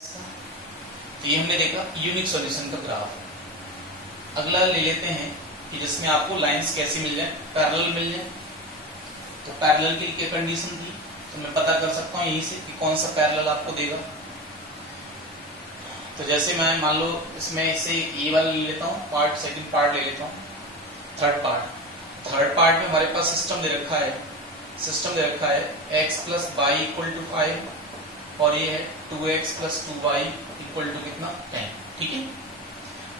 तो ये हमने देखा यूनिक सॉल्यूशन का ग्राफ। अगला ले लेते हैं कि जिसमें आपको लाइंस कैसी मिल जाए, पैरेलल मिल जाए। तो पैरेलल की क्या कंडीशन थी, तो मैं पता कर सकता हूँ यहीं से कि कौन सा पैरेलल आपको देगा। तो जैसे मैं मान लो इसमें से ये वाला ले लेता हूँ पार्ट, सेकंड पार्ट ले लेता हूँ, थर्ड पार्ट में हमारे पास सिस्टम दे रखा है x plus y equal to 5 और ये है 2x plus 2y equal to कितना 10। ठीक है,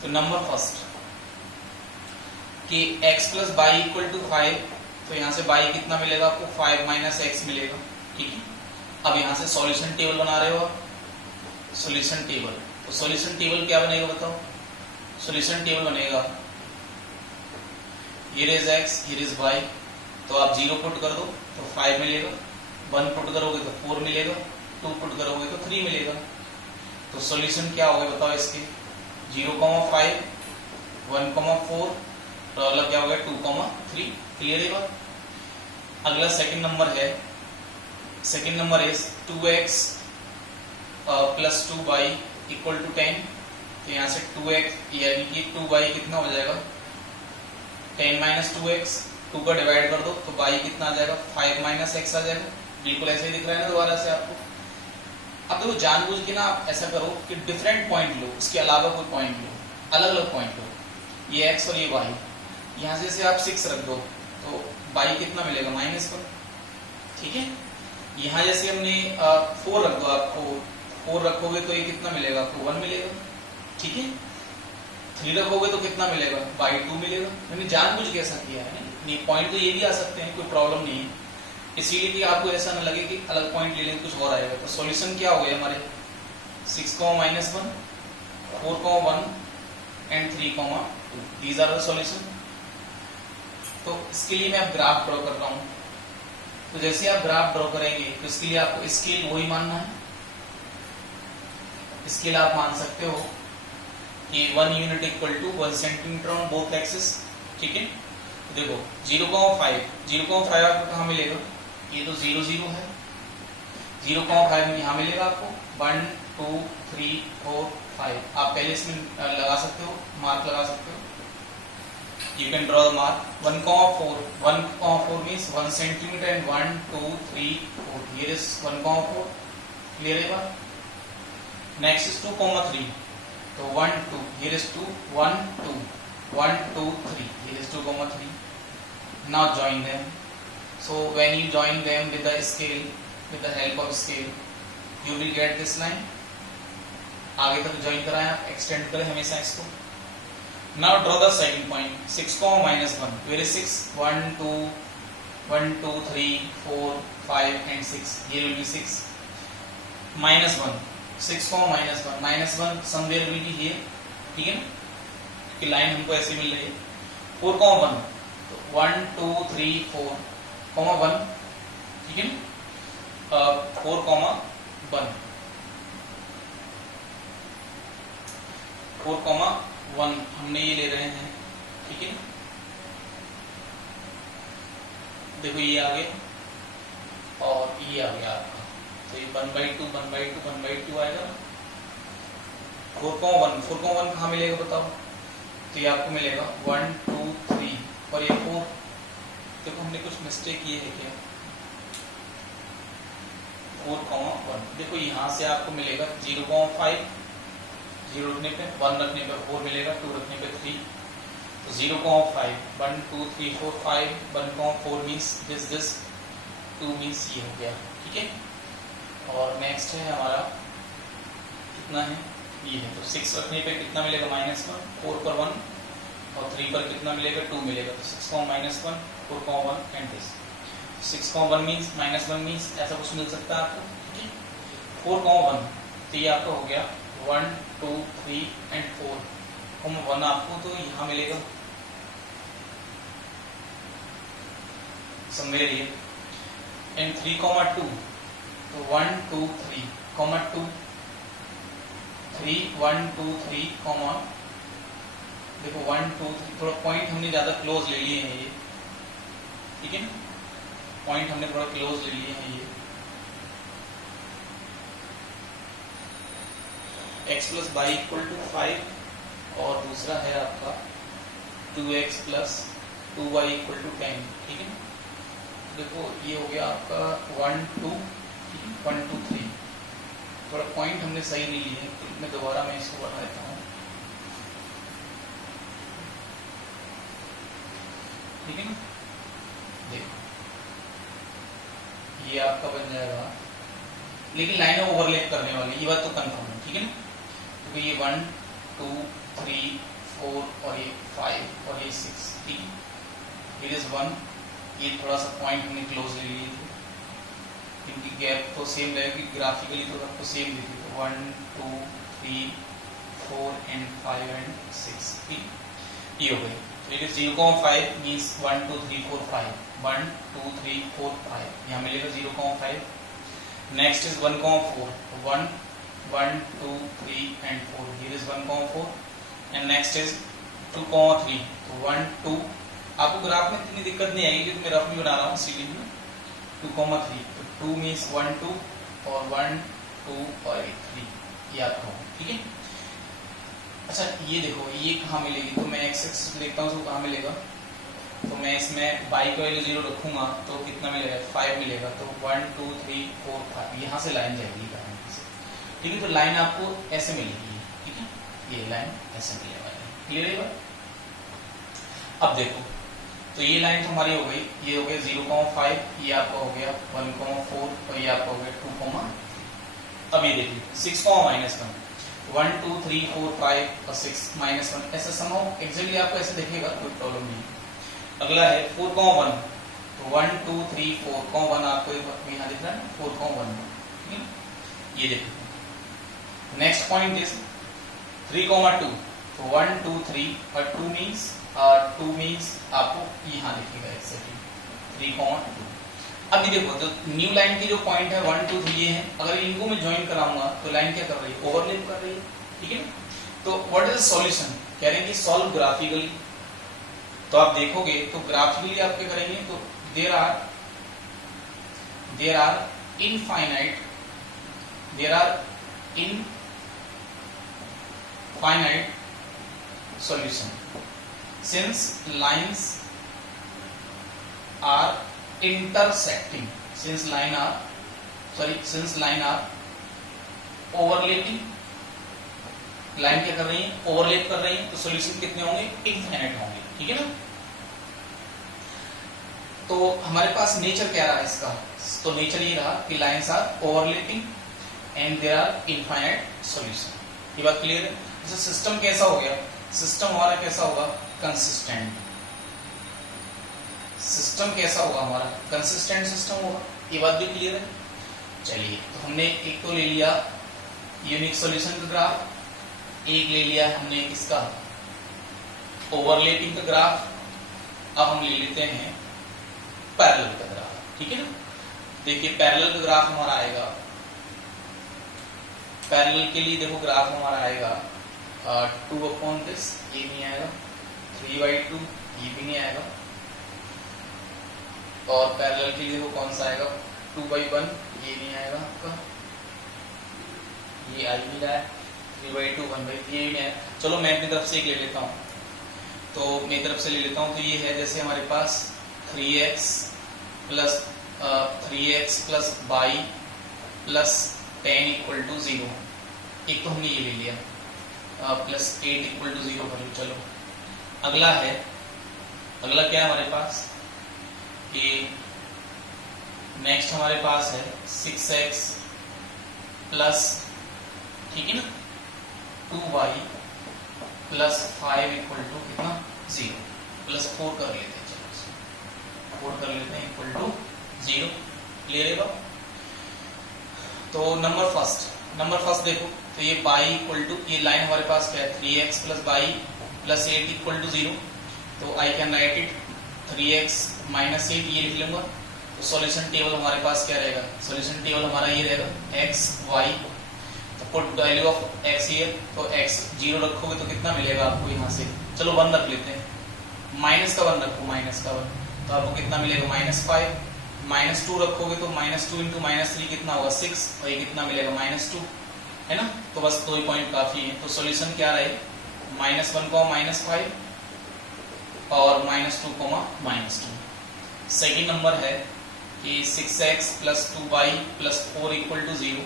तो नंबर फर्स्ट कि x plus y equal to 5, तो यहाँ से y कितना मिलेगा आपको 5 माइनस x मिलेगा। ठीक है, अब यहाँ से सॉल्यूशन टेबल बना रहे हो आप, सॉल्यूशन टेबल। तो सॉल्यूशन टेबल क्या बनेगा बताओ, सॉल्यूशन टेबल बनेगा here is x, here is y। तो आप 0 पुट कर दो तो 5 मिलेगा, 1 पुट करोगे तो 4 मिलेगा, 2 पुट करोगे तो 3 मिलेगा। तो सॉल्यूशन क्या होगा बताओ इसके, 0,5, 1,4 और अगला क्या होगा 2,3। क्लियर है बात। अगला सेकंड नंबर है, second number is 2x plus 2y equal to 10। तो यहाँ से 2x यानी कि 2y कितना हो जाएगा 10 माइनस 2x, 2 का डिवाइड कर दो तो y कितना आ जाएगा 5 माइनस x आ जाएगा। बिल्कुल ऐसे ही दिख रहा है ना दोबारा से आपको। अब देखो जानबूझ के ना आप ऐसा करो कि डिफरेंट पॉइंट लो, उसके अलावा कोई पॉइंट लो, अलग अलग पॉइंट लो, ये x और ये y। यहाँ से आप 6 रख दो तो y कितना मिलेगा -1। ठीक है, यहाँ जैसे हमने 4 रख दो, आपको 4 रखोगे तो ये कितना मिलेगा आपको 1 मिलेगा। ठीक है, 3 रखोगे तो कितना मिलेगा y2 मिलेगा। मैंने जानबूझ के ऐसा किया है, नहीं पॉइंट तो ये भी आ सकते हैं, कोई प्रॉब्लम नहीं है, इसीलिए कि आपको ऐसा ना लगे कि अलग पॉइंट ले लेंगे कुछ और आएगा। तो सॉल्यूशन क्या हो गया हमारे 6,-1, 4,1 and 3,2, these are the solution. तो इसके लिए मैं अब ग्राफ ड्रॉ कर रहा हूं। तो जैसे आप ग्राफ ड्रॉ करेंगे तो इसके लिए आपको स्केल वही मानना है। स्केल आप मान सकते हो कि 1 unit equal to 1 centimetre on both axis. ठीक है, देखो 0,5 आपको कहाँ मिलेगा, ये तो 0 0 है, 0,5 यहाँ मिलेगा आपको 1 2 3 4 5। आप पहले इसमें लगा सकते हो, मार्क लगा सकते हो, you can draw the mark. 1,4 means 1 centimetre and 1 2 3 4, here is 1,4। Clear है बात। नेक्स्ट इज 2,3, तो 1 2, here is 2 1 2 1 2 3, here is 2,3. Now join them. So when you join them with the scale, with the help of scale, you will get this line. आगे तक join कराएं आप, extend करें हमेशा इसको। Now draw the second point, 6,-1. Where is 6? 1 2 1 2 3 4 5 and 6. Here will be 6. -1, 6,-1, somewhere will be here. ठीक है ना, कि लाइन हमको ऐसे मिल रही है 4,1, तो 1 2 3 4, 1। ठीक है ना, 4,1, 4,1 हमने ये ले रहे हैं। ठीक है, देखो ये आ गया और ये आ गया आपका, तो ये 1/2 1/2 1/2 आएगा। 4,1 कहाँ मिलेगा बताओ, तो ये आपको मिलेगा 1 2 3 और ये 4। देखो हमने कुछ मिस्टेक किए है क्या, 4,1। देखो यहाँ से आपको मिलेगा 0,5, 0 रखने पे 1 रखने पे 4 मिलेगा, 2 रखने पे 3, तो 0,5 1 2 3 4 5, 1,4 मीन्स दिस 2 मीन्स ये हो गया। ठीक है, और नेक्स्ट है हमारा कितना है, ये है, तो 6 रखने पे कितना मिलेगा -1, 4 पर 1 और 3 पर कितना मिलेगा 2 मिलेगा, तो 6,-1 4,1 एंड दिस 6,1 मीन्स -1 मीन्स ऐसा कुछ मिल सकता है आपको। ठीक है, 4,1, तो ये आपका हो गया 1 2 3 एंड 4,1 आपको तो यहाँ मिलेगा समवेयर हियर एंड 3,2, तो 1 2 3, 2 3 1 2 3, देखो 1 2 3, थोड़ा पॉइंट हमने ज्यादा क्लोज ले लिए हैं ये। ठीक है ना, पॉइंट हमने थोड़ा क्लोज ले लिए हैं ये। x plus y equal to 5 और दूसरा है आपका 2x plus 2y equal to 10। ठीक है, देखो ये हो गया आपका 1 2 1 2 3। थोड़ा पॉइंट हमने सही नहीं लिए तो मैं दोबारा इसको बना देता हूँ। ठीक है ना, देखो ये आपका बन जाएगा, लेकिन लाइन ओवरलैप करने वाली, ये बात तो कंफर्म है। ठीक है ना, क्योंकि ये 1 2 3 4 और ये 5 और ये 6। ठीक है, इट इज 1। ये थोड़ा सा पॉइंट हमने क्लोज ले लिए थे, इनकी गैप तो सेम रहेगी, ग्राफिकली तो आपको सेम दी थी। तो 1 2 3 4 एंड 5 एंड 6। ठीक, ये हो गई। इट इज 0,5 मीन्स 1 2 3 4 5 1 2 3 4 5, यहाँ मिलेगा 0,5। Next is 1,4 1 1 2 3 and 4, here is 1,4 and next is 2,3 तो 1 2। आपको ग्राफ में इतनी दिक्कत नहीं आएगी क्योंकि मैं रफ में बना रहा हूँ सीलिंग में। 2,3 तो 2 मीन्स 1 2 और 1 2 और 3, ये आपका होगा। ठीक है, अच्छा ये देखो ये कहाँ मिलेगी, तो मैं x एक्सिस देखता हूँ तो कहाँ मिलेगा, तो मैं इसमें y का वैल्यू 0 रखूंगा तो कितना मिलेगा 5 मिलेगा। तो 1 2 3 4 5 यहाँ से लाइन जाएगी कहीं से। ठीक है, तो लाइन आपको ऐसे मिलेगी। ठीक है, ये लाइन ऐसे मिलेगा। क्लियर है बात? अब देखो तो ये लाइन तो हमारी हो गई, ये हो गया 0,5, ये आपका हो गया 1,4 और ये आपका हो गया 2, अब ये देखिए 6, -1 1 2 3 4 5 और 6 -1 ऐसे समहाउ एग्जैक्टली आपको ऐसे दिखेगा, कोई प्रॉब्लम नहीं। अगला है 4,1 तो 1 2 3 4,1 आपको यहाँ दिख रहा है 4,1। ये देखो नेक्स्ट पॉइंट इज 3,2 तो 1 2 3 और 2 मीन्स आपको यहाँ दिखेगा एक्जेक्टली 3,2। अब ये देखो तो न्यू लाइन की जो पॉइंट है 1 2 3 ये है, अगर इनको मैं ज्वाइन कराऊंगा तो लाइन क्या कर रही है, ओवरलैप कर रही है। ठीक है, तो व्हाट इज द सॉल्यूशन, कह रहे हैं कि सॉल्व ग्राफिकली। तो आप देखोगे तो ग्राफिकली आप क्या करेंगे, तो there are infinite solution since lines are intersecting, since line are overlapping, line क्या कर रही है, ओवरलैप कर रही है, तो सॉल्यूशन कितने होंगे, इनफाइनाइट होंगे। ठीक है ना, तो हमारे पास नेचर क्या रहा इसका, तो नेचर ये रहा कि lines are overlapping and there are infinite solution. ये बात क्लियर है। जैसे सिस्टम कैसा हो गया, सिस्टम हमारा कैसा होगा, कंसिस्टेंट। सिस्टम कैसा होगा हमारा, कंसिस्टेंट सिस्टम होगा। ये बात भी क्लियर है। चलिए तो हमने एक तो ले लिया यूनिक सॉल्यूशन का ग्राफ, एक ले लिया हमने इसका ओवरलैपिंग का ग्राफ। अब हम ले लेते हैं पैरेलल का ग्राफ। ठीक है ना, देखिए पैरेलल का ग्राफ हमारा आएगा, पैरेलल के लिए देखो ग्राफ हमारा आएगा 2/this, ये नहीं आएगा, 3/2 ये भी नहीं आएगा, और पैरेलल के लिए देखो कौन सा आएगा 2/1 ये नहीं आएगा आपका, ये आ ही नहीं रहा है, 3/2 1/3 ये भी नहीं आएगा। चलो मैं अपनी तरफ से एक ले लेता हूँ, तो मेरी तरफ से ले लेता हूँ, तो ये है जैसे हमारे पास 3x plus y plus 10 equal to 0, एक तो हमने ये ले लिया, प्लस 8 इक्वल टू 0 वैल्यू। चलो अगला क्या है हमारे पास, कि नेक्स्ट हमारे पास है 6x प्लस, ठीक है ना, 2y प्लस 5 इक्वल टू कितना 0, प्लस 4 कर लेते हैं, चलो 4 कर लेते हैं इक्वल टू 0। क्लियर है। तो नंबर फर्स्ट देखो, तो ये y इक्वल टू, ये लाइन हमारे पास क्या है 3x plus y plus 8 equal to 0, तो I can write it 3x minus 8 ये लिख लूंगा। तो सॉल्यूशन टेबल हमारे पास क्या रहेगा, सॉल्यूशन टेबल हमारा ये रहेगा x y, तो put value of x here, तो x 0 रखोगे तो कितना मिलेगा आपको यहाँ से, चलो 1 रख लेते हैं, माइनस का 1 रखो, माइनस का 1, तो आपको कितना मिलेगा -5, -2 रखोगे तो -2 इंटू -3 कितना होगा 6, और ये कितना मिलेगा -2, है ना, तो बस 2 ही पॉइंट काफी है। तो सॉल्यूशन क्या रहे, -1, -5 और -2, -2। सेकेंड नंबर है कि 6x + 2y + 4 = 0,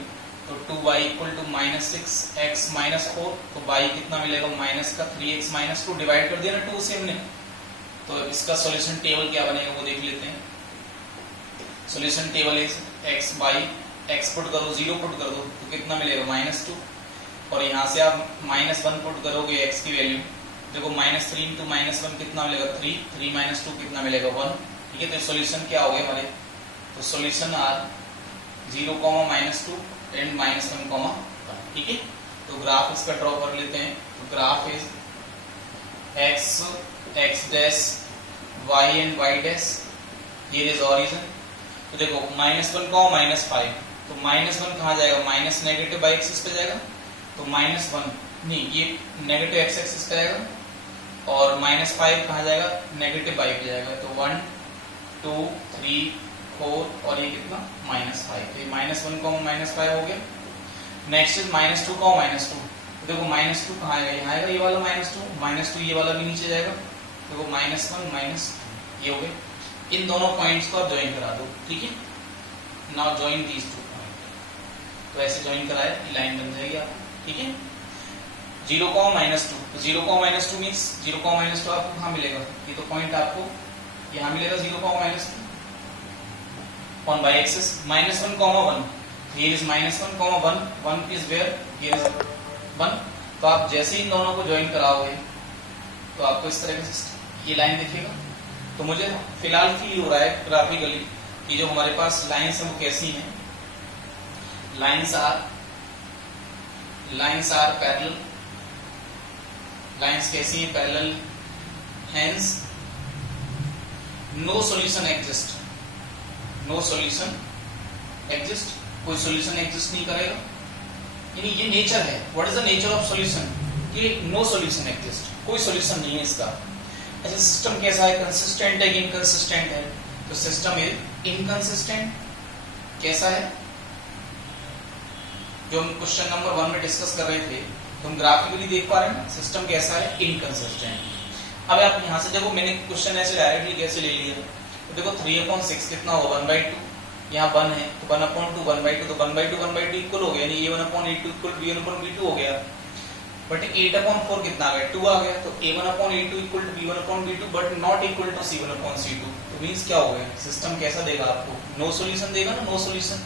तो 2y = -6x - 4, तो y कितना मिलेगा, माइनस का 3x - 2, डिवाइड कर दिया ना 2 से हमने, तो इसका सॉल्यूशन टेबल क्या बनेगा वो देख लेते हैं। Solution table is x by x put करो, 0 पुट कर दो तो कितना मिलेगा, -2, और यहाँ से आप -1 पुट करोगे x की वैल्यू, देखो -3 × -1 कितना मिलेगा, 3, 3 - 2 कितना मिलेगा, 1। ठीक है, तो सॉल्यूशन क्या हो गया हमारे, तो सॉल्यूशन आर 0, -2 एंड -1, 1। ठीक है, तो ग्राफ इसका ड्रॉ कर लेते हैं। तो graph is x dash y and y dash, here is origin. तो देखो -1, -5, तो -1 कहाँ जाएगा, माइनस नेगेटिव बाई एक्सिस पे जाएगा, तो -1 नहीं, ये नेगेटिव x एक्सिस पे जाएगा, और -5 कहाँ जाएगा, नेगेटिव बाई पे जाएगा, तो 1, 2, 3, 4 और ये कितना, -5, तो ये -1, -5 हो गया। नेक्स्ट इज -2, -2, तो देखो -2 कहाँ आएगा, यहाँ आएगा ये वाला -2, ये वाला भी नीचे जाएगा, देखो -1, -2 ये हो गए। इन दोनों पॉइंट्स को आप ज्वाइन करा दो। ठीक है, नाउ ज्वाइन दीज 2 पॉइंट, तो ऐसे ज्वाइन कराए लाइन बन जाएगी आप। ठीक है, 0, -2, तो 0, -2 मीन्स 0, -2 आपको कहाँ मिलेगा, ये तो पॉइंट आपको यहाँ मिलेगा 0, -2 on y axis. -1, 1, here is -1, 1, 1 is where, here is 1। तो आप जैसे इन दोनों को ज्वाइन कराओगे तो आपको इस तरह से ये लाइन दिखेगा। तो मुझे फिलहाल फील हो रहा है ग्राफिकली कि जो हमारे पास लाइंस हैं वो कैसी हैं, लाइंस आर पैरेलल, लाइंस कैसी हैं, parallel, hence no solution exist, no solution exist, कोई सॉल्यूशन एग्जिस्ट नहीं करेगा, यानी ये नेचर है। What is the nature of solution, कि नो सॉल्यूशन एग्जिस्ट, कोई सॉल्यूशन नहीं है इसका। अच्छा, सिस्टम कैसा है, कंसिस्टेंट है कि इनकंसिस्टेंट है, तो सिस्टम इज इनकंसिस्टेंट। कैसा है, जो हम क्वेश्चन नंबर 1 में डिस्कस कर रहे थे, तो हम ग्राफिकली देख पा रहे हैं सिस्टम कैसा है, इनकंसिस्टेंट। अब आप यहां से देखो, मैंने क्वेश्चन ऐसे डायरेक्टली कैसे ले लिया, तो देखो 3/6 कितना होगा, 1/2, यहाँ 1 है तो 1/2, 1/2, तो 1/2, 1/2 इक्वल हो गया, यानी a1/a2 इक्वल b1/b2 हो गया। बट 8/4 कितना आ गया, 2 आ गया, तो a1/a2 equal to b1/b2 but not equal to c1/c2। तो मींस क्या हो गया, सिस्टम कैसा देगा आपको, नो सॉल्यूशन देगा ना, नो सॉल्यूशन।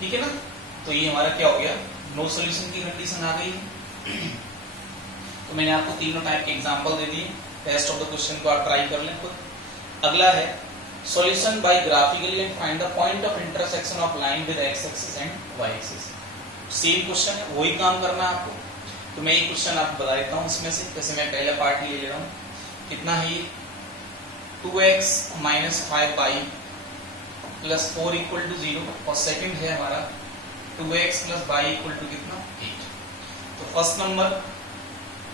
ठीक है ना, तो ये हमारा क्या हो गया, नो सॉल्यूशन की कंडीशन आ गई है। तो मैंने आपको तीनों टाइप के एग्जांपल दे दिए, रेस्ट ऑफ द क्वेश्चन को आप ट्राई कर लें खुद। अगला है solution bye graphically and find the point of intersection of line with x axis and y axis. Same question है, वही काम करना है आपको। तो मैं ये क्वेश्चन आपको बता देता हूँ इसमें से, जैसे मैं पहला पार्ट ले रहा हूँ, कितना है ये, 2x - 5y + 4 = 0, और सेकंड है हमारा 2x + y = कितना, 8। तो फर्स्ट नंबर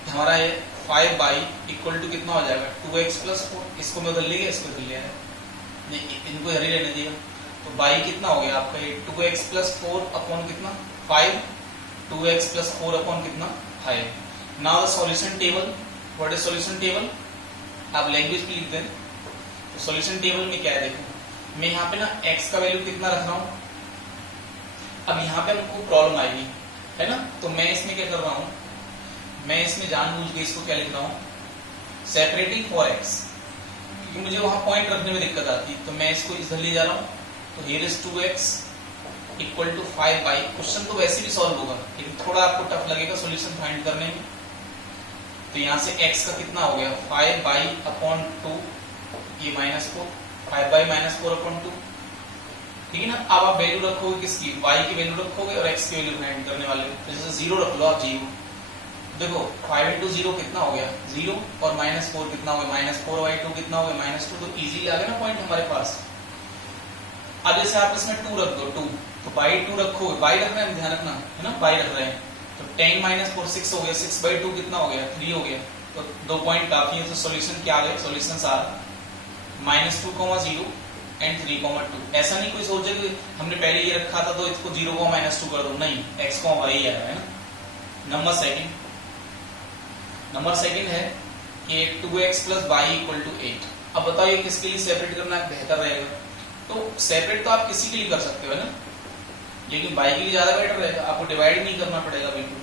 हमारा ये 5y = कितना हो जाएगा, 2x + 4, इसको मैं उधर ले गया, इसको उधर ले आया, नहीं इनको इधर ही रहने दिया। तो y कितना हो गया आपका, ये 2x + 4 अपॉन कितना, 5, 2x + 4 अपॉन कितना, 5। Now the solution table, what is solution table, आप लैंग्वेज पे लिखते हैं। तो सॉल्यूशन टेबल में क्या है, देखो मैं यहाँ पे ना x का वैल्यू कितना रख रहा हूँ, अब यहाँ पे हमको प्रॉब्लम आएगी, है ना। तो मैं इसमें क्या कर रहा हूँ, मैं इसमें जानबूझ के इसको क्या लिख रहा हूँ, सेपरेटिंग फॉर x, क्योंकि मुझे वहां पॉइंट रखने में दिक्कत आती है, तो मैं इसको इधर ले जा रहा हूँ। तो here is 2x = 5y। Question तो वैसे भी सॉल्व होगा, लेकिन थोड़ा आपको टफ लगेगा सॉल्यूशन फाइंड करने में। तो यहाँ से x का कितना हो गया, 5y/2, ये -4, 5y - 4/2। ठीक है ना। अब आप वैल्यू रखोगे किसकी, y की वैल्यू रखोगे और x की वैल्यू फाइंड करने वाले हो। जैसे 0 रख लो आप, 0। देखो 5 × 0 कितना हो गया, 0, और -4 कितना हो गया, -4/2 कितना हो गया, -2। तो इजीली आ गया ना पॉइंट हमारे पास। अब जैसे आप इसमें 2 रख दो, 2, तो y2 रखोगे, y रखना है, ध्यान रखना है ना, y रख रहे हैं। तो 10 - 4 6 हो गया, 6/2 कितना हो गया, 3 हो गया। तो 2 पॉइंट काफी है। तो सॉल्यूशन क्या आ गया, सॉल्यूशंस आर -2, 0 एंड 3,2। ऐसा नहीं कोई सोचे कि हमने पहले ये रखा था तो इसको 0 को -2 कर दो, नहीं, x को y आया है ना। नंबर सेकंड है कि 2x + y = 8। अब बताओ ये किसके लिए सेपरेट करना बेहतर रहेगा? तो सेपरेट तो आप किसी के लिए कर सकते हो ना, लेकिन y के लिए ज्यादा बेटर रहेगा, आपको डिवाइड नहीं करना पड़ेगा बिल्कुल,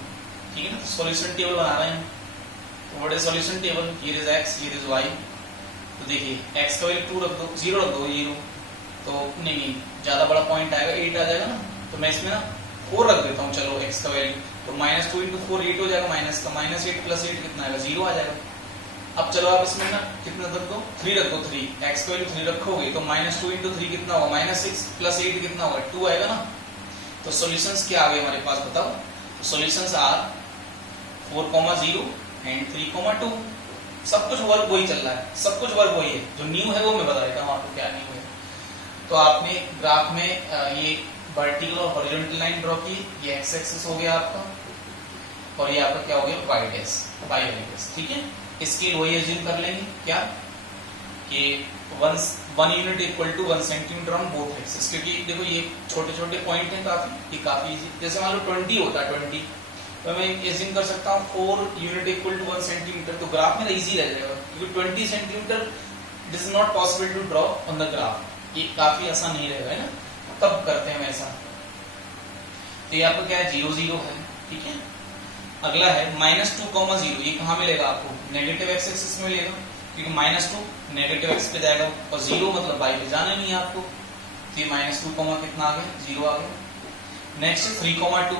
ठीक है ना। सॉल्यूशन टेबल बना रहे हैं, तो what is solution table? Here is x, here is y। तो देखिए x का वैल्यू 2 रख दो, 0 रख दो, 0 तो नहीं ज्यादा बड़ा पॉइंट आएगा, 8 आ जाएगा ना। तो मैं इसमें ना 4 रख देता हूँ, चलो x का वैल्यू, तो -2 × 4 8 हो जाएगा, माइनस का -8 + 8 कितना आएगा? 0 आ जाएगा। अब चलो आप इसमें ना कितना रख दो? 3 रख दो, 3 x का वैल्यू 3 रखोगे तो -2 × 3 कितना होगा? -6 + 8 कितना होगा? 2 आएगा ना। तो सॉल्यूशंस क्या आ गए हमारे पास बताओ? तो सॉल्यूशंस आर 4,0 एंड 3,2। सब कुछ वर्क वही चल रहा है, सब कुछ वर्क वही है, जो न्यू है वो मैं बता देता हूँ आपको क्या न्यू है। तो आपने ग्राफ में ये वर्टिकल और हॉरिजॉन्टल लाइन ड्रॉ की, ये x एक्सिस हो गया आपका और ये आपका क्या हो गया? y डैश, ठीक है। स्केल वही अज्यूम कर लेंगे क्या कि 1 unit = 1 centimetre on both axis, क्योंकि देखो ये छोटे छोटे पॉइंट हैं काफी, ये काफी इजी। जैसे मान लो 20 होता है 20, तो मैं अज्यूम कर सकता हूँ 4 यूनिट = 1 सेंटीमीटर, तो ग्राफ में इजी रह जाएगा, क्योंकि 20 centimetre it is not possible to draw on the graph, ये काफी आसान नहीं रहेगा, है ना। तब करते हैं ऐसा। तो ये आपको क्या है? 0 0 है, ठीक है। अगला है -2,0, ये कहाँ मिलेगा आपको? नेगेटिव x एक्सिस में मिलेगा, क्योंकि -2 नेगेटिव x पे जाएगा और 0 मतलब y पे जाना नहीं है आपको। तो ये -2, कितना आ गया? 0 आ गया। नेक्स्ट 3,2,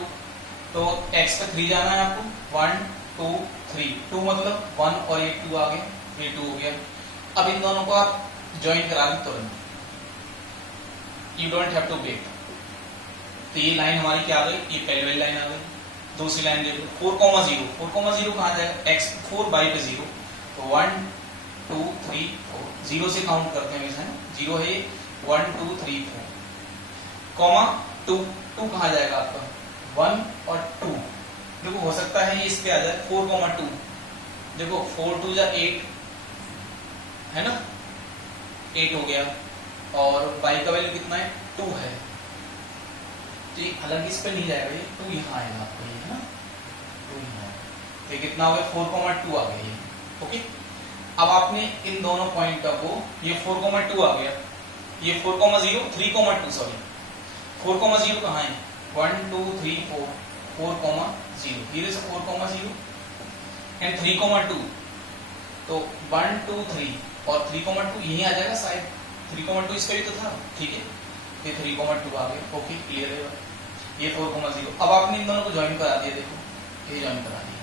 तो x पे 3 जाना है आपको, 1 2 3, 2 मतलब 1 और ये 2 आ गया, ये 2 हो गया। अब इन दोनों को आप ज्वाइन करा दें तुरंत, you don't have to wait. तो ये लाइन हमारी क्या आ गई? ये पहली वाली लाइन आ गई। दूसरी लाइन देखो 4,0, 4,0 कहाँ जाएगा? x 4 y पे 0, तो 1 2 3 4, 0 से काउंट करते हैं हमेशा, 0 है ये, 1 2 3 4, कॉमा 2 कहाँ जाएगा आपका? 1 और 2। देखो हो सकता है ये इस पे आ जाए 4,2, देखो 4 2 जा 8 है ना, 8 हो गया, और y का वैल्यू कितना है? 2 है, तो हालांकि इस पे नहीं जाएगा, ये 2 यहाँ आएगा आपको, ये है ना 2 यहाँ, तो कितना हो गया? 4,2 आ गया ये, ओके। अब आपने इन दोनों पॉइंट को, ये 4,2 आ गया, ये 4,0 3,2 सॉरी 4,0 कहाँ है? 1 2 3 4, 4,0, here is 4,0 एंड 3,2, तो 1 2 3 और 3,2 यही आ जाएगा शायद, 3,2 इसका भी तो था, ठीक है। ये 3,2 आ गया, ओके क्लियर है। ये 4,0, अब आपने इन दोनों को ज्वाइन करा दिया, देखो ये ज्वाइन करा दिया।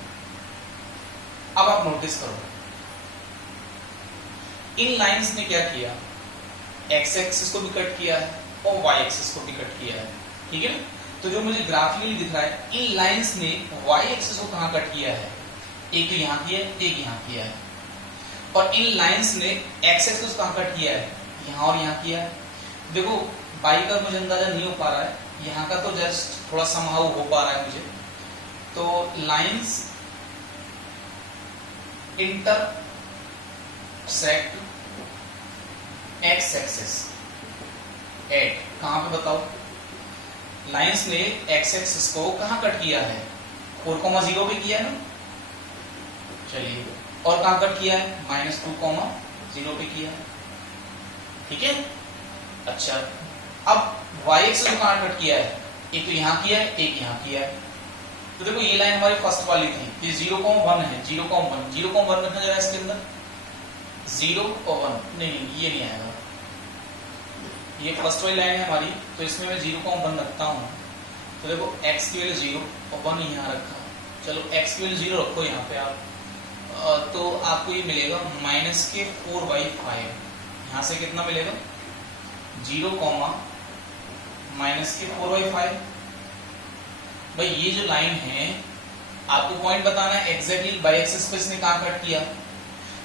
अब आप नोटिस करो इन लाइंस ने क्या किया? x एक्सिस को भी कट किया है और y एक्सिस को भी कट किया है, ठीक है ना। तो जो मुझे ग्राफिकली दिख रहा है, इन लाइंस ने y एक्सिस को कहाँ कट किया है? एक तो यहाँ किया है, एक यहाँ किया है, और इन लाइंस ने x एक्सिस कहाँ कट किया है? यहाँ और यहाँ किया है। देखो y का मुझे अंदाजा नहीं हो पा रहा है, यहाँ का तो जस्ट थोड़ा समहाउ हो पा रहा है मुझे। तो lines intersect x axis at, कहां पे बताओ? लाइंस ने x एक्सिस को कहां कट किया है? 4,0 पे किया ना, चलिए, और कहां कट किया है? -2,0 पे किया है, ठीक है। अच्छा, अब y एक्सिस को कहां कट किया है? एक तो यहां किया है, एक यहां किया है। तो देखो ये लाइन हमारी फर्स्ट वाली थी, ये 0,1 है, 0,1 रखना जरा इसके अंदर, 0 और 1, नहीं ये नहीं आएगा, ये फर्स्ट वाली लाइन है हमारी, तो इसमें मैं 0,1 रखता हूँ। तो देखो x की वैल्यू 0 और 1 यहाँ रखा, चलो x की वैल्यू 0 रखो यहाँ पे आप, तो आपको ये मिलेगा -4/5, यहाँ से कितना मिलेगा? 0, -4/5। भाई ये जो लाइन है, आपको पॉइंट बताना है एग्जैक्टली बाई एक्सिस पे इसने कहाँ कट किया,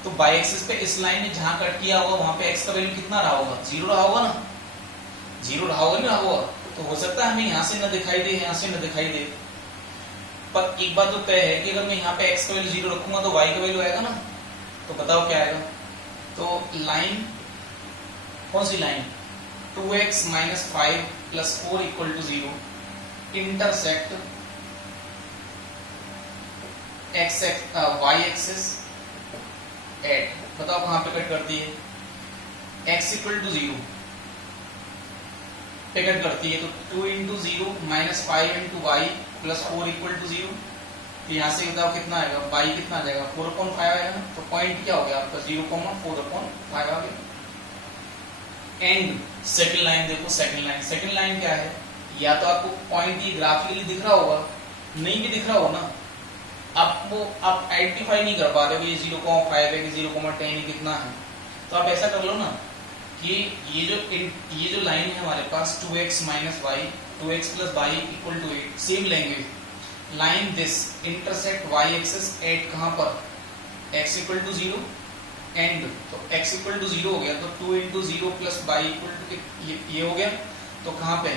तो बाई एक्सिस पे इस लाइन ने जहां कट किया होगा वहां पे x का वैल्यू कितना रहा होगा? 0 रहा होगा ना, 0 रहा होगा ना होगा। तो हो सकता है हमें यहाँ से न दिखाई दे, यहाँ से न दिखाई दे, पर एक बात तो तय है कि अगर मैं यहाँ पे x का वैल्यू 0 रखूंगा तो y का वैल्यू आएगा ना, तो बताओ क्या आएगा? तो लाइन कौन सी line? 2x minus 5 plus 4 equal to 0 intersect y axis at, बताओ कहां पे कट करती है? x इक्वल टू 0 पे कट करती है, तो 2 into 0 minus 5 into y plus 4 equal to 0। तो यहाँ से बताओ कितना आएगा, y कितना आ जाएगा 4/5 आएगा ना, तो पॉइंट क्या हो गया आपका 0,4/5 आ गया। एंड सेकंड लाइन देखो, सेकंड लाइन क्या है, या तो आपको पॉइंट ये ग्राफिकली दिख रहा होगा, नहीं भी दिख रहा होगा ना, आप आइडेंटिफाई नहीं कर पा रहे हो ये 0,5 है कि 0,10 कितना है, तो आप ऐसा कर लो ना कि ये जो लाइन है हमारे पास 2x minus y 2x plus y equal to 8, same language, line this intersect y axis at कहां पर x इक्वल टू 0 एंड, तो x इक्वल टू 0 हो गया, तो 2 into 0 plus y equal to ये हो गया, तो कहां पे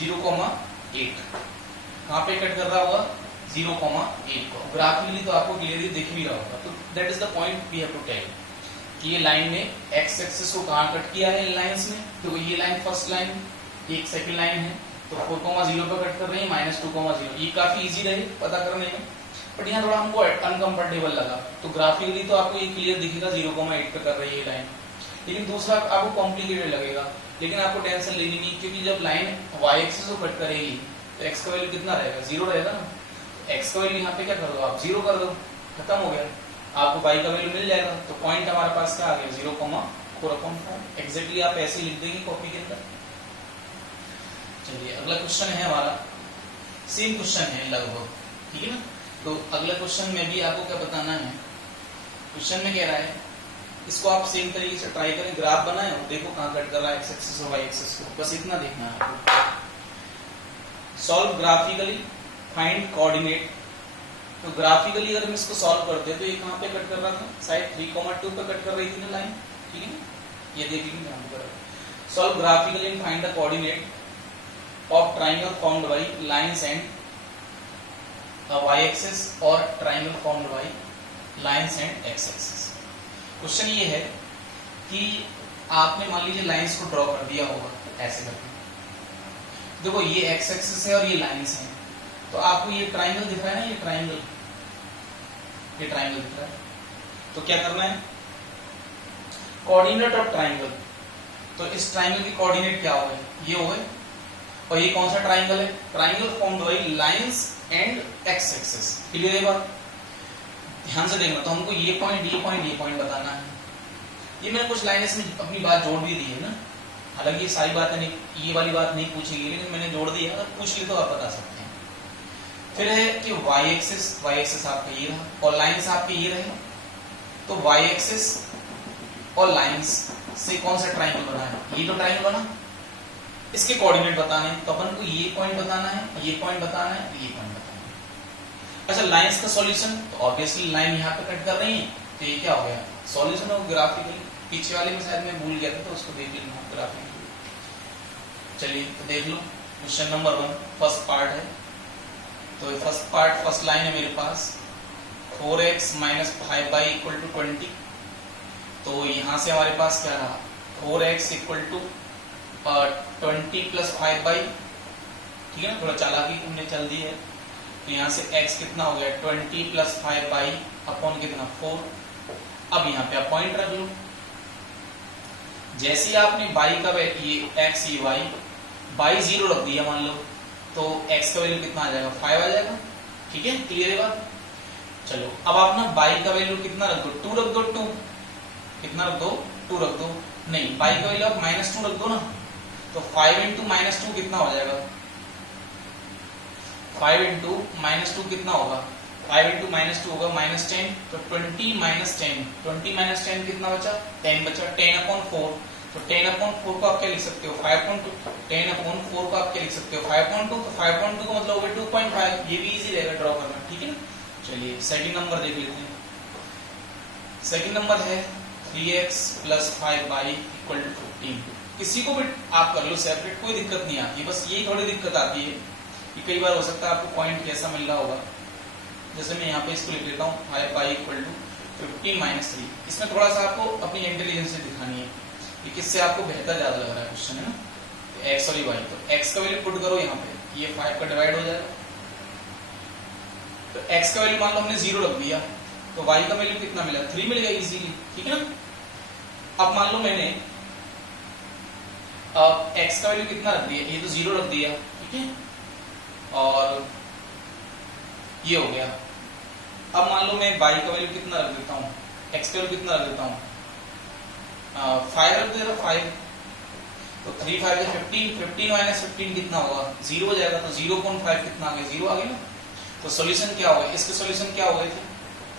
0,8, कहां पे कट कर रहा होगा 0,8 को। ग्राफिकली तो आपको क्लियरली दिख भी रहा होगा, तो that is the point we have to tell कि ये लाइन ने x एक्सिस को कहां कट किया है इन लाइंस में, तो ये लाइन फर्स्ट लाइन, एक सेकंड लाइन है, तो 4,0 पे कट कर रही है, -2,0, ये काफी इजी रहे पता करने में, बट यहाँ थोड़ा हमको अनकंफर्टेबल लगा, तो ग्राफिकली तो आपको ये क्लियर दिखेगा 0,8 पे कर रही है ये लाइन, लेकिन दूसरा आपको कॉम्प्लिकेटेड लगेगा, लेकिन आपको टेंशन लेनी नहीं, क्योंकि जब लाइन y एक्सिस को कट करेगी तो x का वैल्यू कितना रहेगा 0 रहेगा ना, x का वैल्यू यहाँ पे क्या कर दो आप 0 कर दो, खत्म हो गया, आपको y का वैल्यू मिल जाएगा, तो पॉइंट हमारे पास क्या आ गया 0,4/5, एग्जैक्टली आप ऐसे लिख देंगे कॉपी के अंदर। चलिए अगला क्वेश्चन है हमारा, सेम क्वेश्चन है लगभग, ठीक है ना, तो अगला क्वेश्चन में भी आपको क्या बताना है, क्वेश्चन में कह रहा है इसको आप सेम तरीके से ट्राई करें, ग्राफ बनाएं और देखो कहां कट कर रहा है x एक्सिस और y एक्सिस को, बस इतना देखना है आपको। सॉल्व ग्राफिकली, फाइंड कोऑर्डिनेट, तो ग्राफिकली अगर हम इसको सॉल्व करते तो ये कहां पे कट कर रहा था, साइड 3,2 पे कट कर रही थी ना लाइन, ठीक है ना, ये देखिए कहां पे कर रहा है। Solve graphically and find the coordinate of triangle formed by lines and y axis और triangle formed by lines and x axis. Question ये है कि आपने मान लीजिए लाइंस को ड्रॉ कर दिया होगा ऐसे करके, देखो ये x एक्सिस है और ये लाइंस है, तो आपको ये ट्राइंगल दिख रहा है ना, ये ट्राइंगल दिख रहा है, तो क्या करना है, कोऑर्डिनेट ऑफ ट्राइंगल, तो इस ट्राइंगल की कोऑर्डिनेट क्या होगा, ये होगा, और ये कौन सा ट्राइंगल है, triangle formed by lines and x axis, clear है बात, ध्यान से देखना, तो हमको ये पॉइंट बताना है, ये मैंने कुछ लाइनें में अपनी बात जोड़ भी दी है ना, हालांकि ये सारी बातें नहीं, ये वाली बात नहीं पूछेगी, लेकिन मैंने जोड़ दी है, अगर पूछ ली तो आप बता सकते हैं। फिर है कि y एक्सिस आपका ये रहा और लाइंस आपके ये रहे, तो y एक्सिस और लाइंस से कौन सा ट्राइंगल बना है, ये तो ट्राइंगल बना, इसके कोऑर्डिनेट बताने हैं, तो अपन को ये पॉइंट बताना है, ये पॉइंट बताना है, ये पॉइंट बताना है। अच्छा लाइंस का सॉल्यूशन, तो ऑब्वियसली लाइन यहाँ पे कट कर रही है, तो ये क्या हो गया सॉल्यूशन ऑफ ग्राफिकली, पीछे वाले में शायद मैं भूल गया था, तो उसको देख लेना ग्राफिकली। चलिए तो देख लो, क्वेश्चन नंबर 1 फर्स्ट पार्ट है, तो फर्स्ट पार्ट फर्स्ट लाइन है मेरे पास 4x minus 5y equal to 20, तो यहाँ से हमारे पास क्या रहा 4x equal to 20 plus 5y, ठीक है ना, थोड़ा चालाकी हमने चल दी है, तो यहाँ से x कितना हो गया 20 प्लस 5y अपॉन कितना 4। अब यहाँ पे आप पॉइंट रख लो, जैसे ही आपने y का ये x ये y 0 रख दिया मान लो, तो x का वैल्यू कितना आ जाएगा 5 आ जाएगा, ठीक है, क्लियर है बात। चलो अब आप ना y का वैल्यू कितना रख दो 2 रख दो, 2 कितना रख दो 2 रख दो, नहीं y का वैल्यू आप -2 रख दो ना, तो 5 इंटू -2 कितना हो जाएगा, 5 इंटू -2 कितना होगा, 5 इंटू -2 होगा -10, तो 20 - 10 कितना बचा 10 बचा, 10/4, तो 10/4 को आप क्या लिख सकते हो 5.2, 10/4 को आप क्या लिख सकते हो 5.2, तो 5.2 का मतलब हो गया 2.5, ये भी इजी रहेगा ड्रॉ करना, ठीक है ना। चलिए सेकंड नंबर देख लेते हैं, सेकंड नंबर है 3x plus 5y equal to 15, किसी को भी आप कर लो सेपरेट, कोई दिक्कत नहीं आती, बस यही थोड़ी दिक्कत आती है कि कई बार हो सकता है आपको पॉइंट कैसा मिल रहा होगा, जैसे मैं यहाँ पे इसको लिख लेता हूँ 5y इक्वल टू 15 - 3, इसमें थोड़ा सा आपको अपनी इंटेलिजेंस दिखानी है, ये किससे आपको बेहतर ज्यादा लग रहा है क्वेश्चन, है ना। तो एक्स और ये वाई, तो एक्स का वैल्यू पुट करो यहाँ पे, ये 5 का डिवाइड हो जाएगा। तो एक्स का वैल्यू मान लो हमने 0 रख दिया, तो वाई का वैल्यू कितना मिला, 3 मिल गया इजीली, ठीक है ना। अब मान लो मैंने अब एक्स का वैल्यू कितना रख दिया, ये तो 0 रख दिया, ठीक है, और ये हो गया। अब मान लो मैं y का वैल्यू कितना रख देता हूँ, x का वैल्यू कितना रख देता हूँ, 5 रख दे रहा, 5, तो 3 5 15, 15 माइनस 15 कितना होगा, 0 हो जाएगा। तो 0.5 कितना आ गया, 0 आ गया ना। तो सॉल्यूशन क्या होगा, इसके सॉल्यूशन क्या हो गए थे,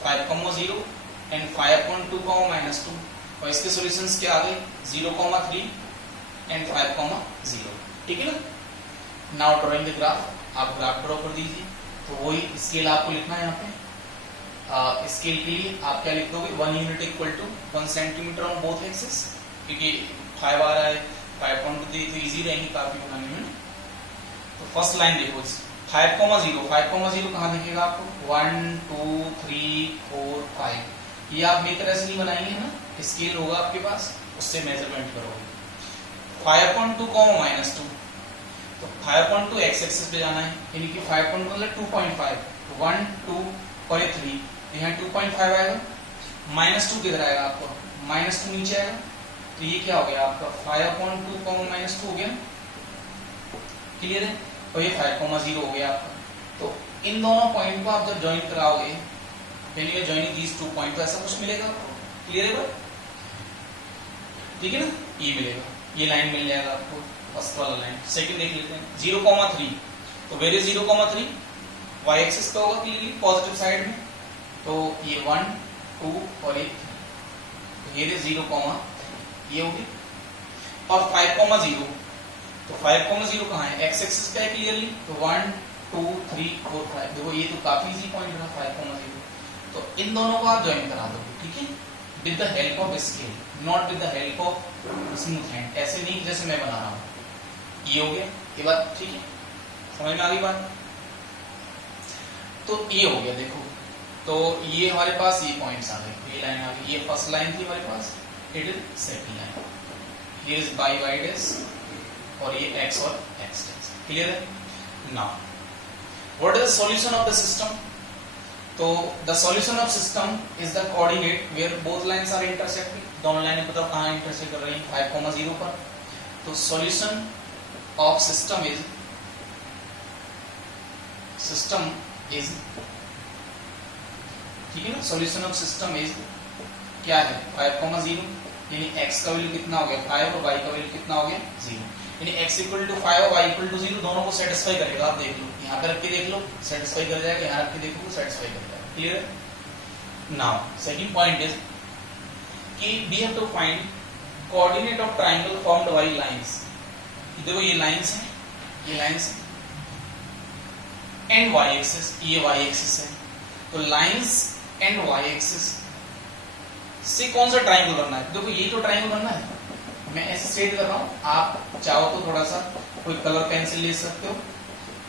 5,0 एंड 5.2, और इसके सॉल्यूशंस क्या आ गए, 0,3 एंड 5,0, ठीक है ना। नाउ ड्राइंग द ग्राफ, आप ग्राफ ड्रॉ कर दीजिए। तो वही स्केल आपको लिखना है यहाँ पे। स्केल के लिए आप क्या लिख दोगे, 1 unit equal to 1 centimetre on both axis, क्योंकि 5 आ रहा है, 5.2 तो इजी रहेंगी काफी बनाने में। तो फर्स्ट लाइन देखो, 5,0, 5,0 कहाँ दिखेगा आपको, 1 2 3 4 5, ये आप मेरी तरह से नहीं बनाएंगे ना, स्केल होगा आपके पास, उससे मेजरमेंट करोगे। 5.2, -2, तो 5.2 एक्स एक्सिस पे जाना है, यानी कि 5.2 मतलब 2.5, 1 2 और 3, यहाँ 2.5 आएगा, -2 किधर आएगा आपको, -2 नीचे आएगा, तो ये क्या हो गया आपका 5.2, -2 हो गया, क्लियर है। और ये 5,0 हो गया आपका। तो इन दोनों पॉइंट को आप जब ज्वाइन कराओगे, यानी कि ज्वाइनिंग दीज 2 पॉइंट, तो ऐसा कुछ मिलेगा आपको, क्लियर है, ठीक है ना, ये मिलेगा, ये लाइन मिल जाएगा आपको, फर्स्ट वाला लाइन। सेकंड देख लेते हैं, 0,3, तो वेर इज 0,3, y एक्सिस पे होगा क्लियरली पॉजिटिव साइड में, तो ये 1 2 और ये 3, ये 0, ये होगी। और 5,0, तो 5,0 कहाँ है, x एक्सिस पे है क्लियरली, तो 1 2 3 4 5, देखो ये तो काफी इजी पॉइंट है 5,0, तो इन दोनों को आप ज्वाइन करा दोगे, ठीक है, with the help of scale, not with the help of smooth hand, ऐसे नहीं जैसे मैं बना रहा हूँ। ये हो गया, ये बात ठीक है, समझ में आ गई बात। तो ये हो गया, देखो, तो ये हमारे पास ये पॉइंट्स आ गए, ये लाइन आ गई, ये फर्स्ट लाइन थी हमारे पास, इट इज सेकंड लाइन, ये इज बाई वाई डैश, और ये x और x डैश, क्लियर है। Now what is the solution of the system, तो the solution of system is the coordinate where both lines are intersecting, दोनों लाइनें बताओ कहां इंटरसेक्ट कर रही हैं, 5,0 पर। तो सॉल्यूशन ऑफ सिस्टम इज ठीक है ना, सॉल्यूशन ऑफ सिस्टम इज क्या है, 5,0, यानी x का वैल्यू कितना हो गया 5 और y का वैल्यू कितना हो गया 0, यानी x इक्वल टू 5 और y इक्वल टू 0 दोनों को सेटिस्फाई करेगा। आप देख लो, यहाँ पे रख के देख लो, सेटिस्फाई कर जाएगा, यहाँ रख के देखो सेटिस्फाई कर जाएगा, क्लियर है। नाउ सेकंड पॉइंट इज कि we have to find coordinate of triangle formed by lines. देखो ये लाइंस है, ये लाइंस है, एंड y एक्सिस, ये y एक्सिस है, तो लाइंस एंड y एक्सिस से कौन सा ट्रायंगल बनना है, देखो ये तो ट्रायंगल बनना है, मैं ऐसे सेट कर रहा हूं, आप चाहो तो थोड़ा सा कोई कलर पेंसिल ले सकते हो,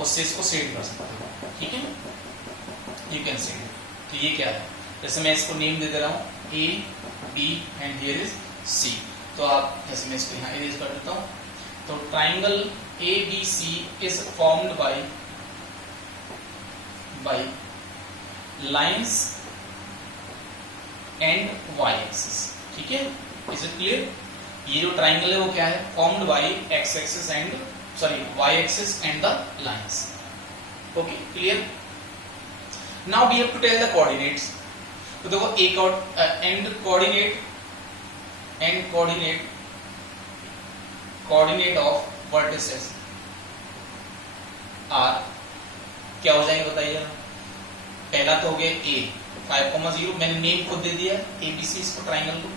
उससे इसको सेट कर सकते हो, ठीक है, यू कैन सेट। तो ये क्या है, जैसे मैं इसको नेम दे दे रहा हूं A B and here is C, तो आप जैसे मैं इसको यहाँ इरेज कर देता हूं, तो triangle ABC is formed by lines and y axis, ठीक है, इज इट क्लियर। ये जो ट्राइंगल है वो क्या है, formed by x axis and y axis and the lines, okay, clear. Now we have to tell the coordinates. तो देखो एक और and coordinate of vertices are क्या हो जाएंगे बताइए। पहला तो हो गया A 5,0, मैंने नेम खुद दे दिया ABC इसको ट्राइंगल को,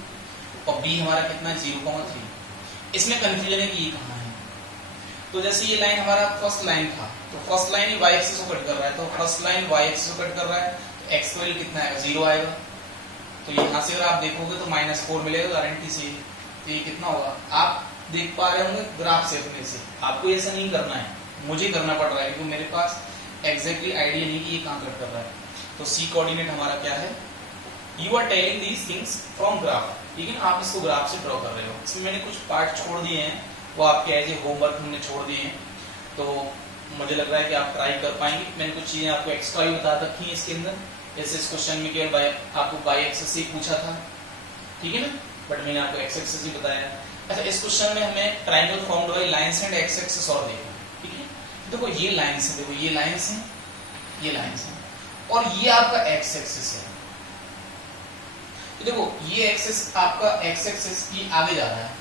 और B हमारा कितना है 0,3। इसमें कंफ्यूजन है कि ये कहाँ है, तो जैसे ये लाइन हमारा फर्स्ट लाइन था, तो फर्स्ट लाइन ही y एक्सिस को कट कर रहा है, तो फर्स्ट लाइन y एक्सिस को कट कर रहा है, तो x वैल्यू कितना आएगा 0 आएगा, तो यहाँ से अगर आप देखोगे तो -4 मिलेगा गारंटी से, तो ये कितना होगा, आप देख पा रहे होंगे ग्राफ से अपने से, आपको ऐसा नहीं करना है, मुझे करना पड़ रहा है क्योंकि मेरे पास एग्जैक्टली आइडिया नहीं कि ये कहाँ कट कर रहा है। तो C कोऑर्डिनेट हमारा क्या है you are telling these things from graph, लेकिन आप इसको ग्राफ से ड्रॉ कर रहे हो। इसमें मैंने कुछ पार्ट छोड़ दिए हैं, वो आपके एज ए होमवर्क हमने छोड़ दिए हैं, तो मुझे लग रहा है कि आप ट्राई कर पाएंगे। मैंने कुछ चीजें आपको एक्स्ट्रा ही बता रखी है इसके अंदर, जैसे इस क्वेश्चन में केवल आपको बाई एक्सेस से पूछा था, ठीक है ना, बट मैंने आपको एक्स एक्सेस ही बताया। अच्छा, इस क्वेश्चन में हमें triangle formed by lines and x axes और देखा, ठीक है। देखो ये लाइंस है, देखो ये लाइंस है, ये लाइंस है, और ये आपका एक्स एक्सेस है। तो देखो ये एक्सेस आपका एक्स एक्सेस ये आगे जा रहा है,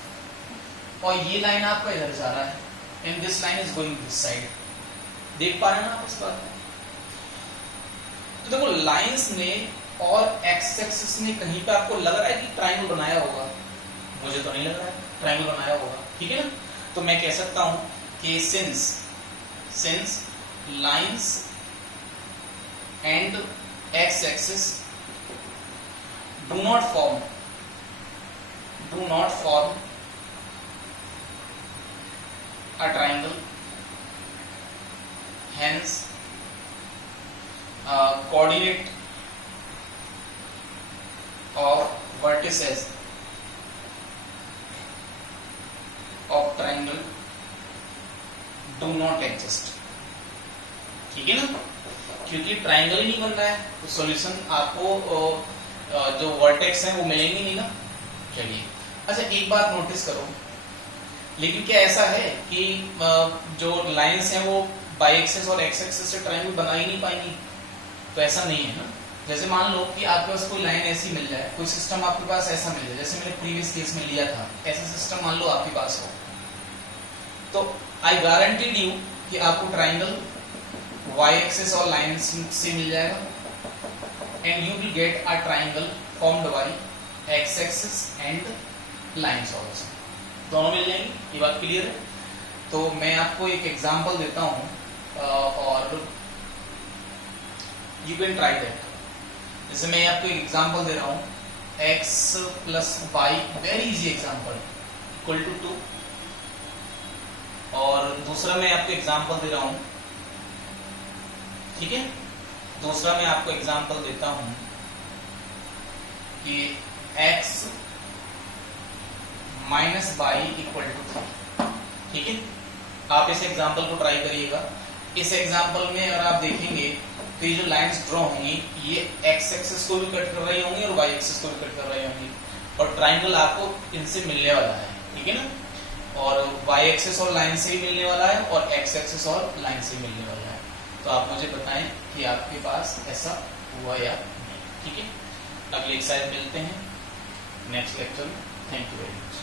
और ये लाइन आपका इधर जा रहा है, and this line is going this side. देख पा रहे हैं ना आप इस बात को? तो देखो लाइंस ने और एक्स एक्सिस ने कहीं पे आपको लग रहा है कि ट्राइंगल बनाया होगा? मुझे तो नहीं लग रहा है ट्राइंगल बनाया होगा, ठीक है ना। तो मैं कह सकता हूं कि since lines and x axis do not form a triangle, hence coordinate of vertices of triangle do not exist, ठीक है ना, क्योंकि ट्राइंगल ही नहीं बन रहा है, तो सॉल्यूशन आपको जो वर्टेक्स हैं वो मिलेंगे नहीं ना। चलिए, अच्छा एक बात नोटिस करो, लेकिन क्या ऐसा है कि जो लाइंस हैं वो बाई एक्सेस और एक्स एक्सेस से ट्रायंगल बना ही नहीं पाएंगी? तो ऐसा नहीं है ना। जैसे मान लो कि आपके पास कोई लाइन ऐसी मिल जाए, कोई सिस्टम आपके पास ऐसा मिल जाए, जैसे मैंने प्रीवियस केस में लिया था, ऐसा सिस्टम मान लो आपके पास हो, तो आई गारंटीड यू कि आपको ट्रायंगल वाई एक्सेस और लाइन से मिल जाएगा, and you will get a triangle formed by x axes and lines also, दोनों मिल जाएंगे। ये बात क्लियर है? तो मैं आपको एक एग्जांपल देता हूं और यू कैन ट्राई दैट। जैसे मैं आपको एक एग्जांपल दे रहा हूं, x plus y, very easy example, equal to 2, और दूसरा मैं आपको एग्जांपल दे रहा हूं, ठीक है, दूसरा मैं आपको एग्जांपल देता हूं कि x minus y equal to 3, ठीक है। आप इस एग्जाम्पल को ट्राई करिएगा। इस एग्जाम्पल में अगर आप देखेंगे तो ये जो लाइंस ड्रॉ होंगी ये एक्स एक्सिस को भी कट कर रही होंगी और वाई एक्सिस को भी कट कर रही होंगी, और ट्राइंगल आपको इनसे मिलने वाला है, ठीक है ना, और वाई एक्सिस और लाइन से ही मिलने वाला है और एक्स एक्सिस और लाइन से मिलने वाला है। तो आप मुझे बताएं कि आपके पास ऐसा हुआ या नहीं, ठीक है। अगली एक्सरसाइज मिलते हैं नेक्स्ट लेक्चर में। Thank you very much.